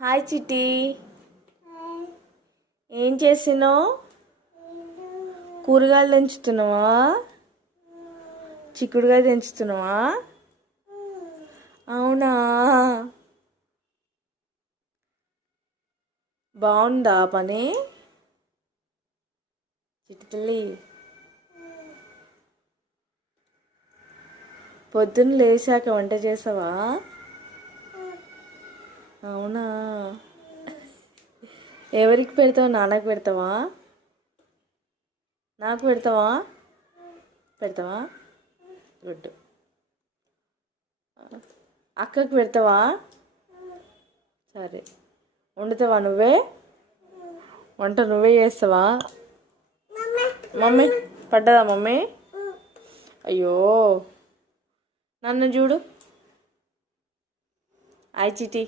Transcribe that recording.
Hi చిట్టి, ఏం చేసినావు? కూరగాయలు తెంచుతున్నావా? చిక్కుడుగాయ తెంచుతున్నావా? అవునా, బాగుందా పని? చిట్టి తల్లి, పొద్దున్న లేచాక వంట చేసావా? అవునా, ఎవరికి పెడతావా? నాన్నకు పెడతావా? నాకు పెడతావా? పెడతావా? గుడ్. అక్కకు పెడతావా? సరే. వండుతావా నువ్వే? వంట నువ్వే చేస్తావా? మమ్మీ పడ్డదా మమ్మీ? అయ్యో, నన్ను చూడు. హాయ్ చిటి.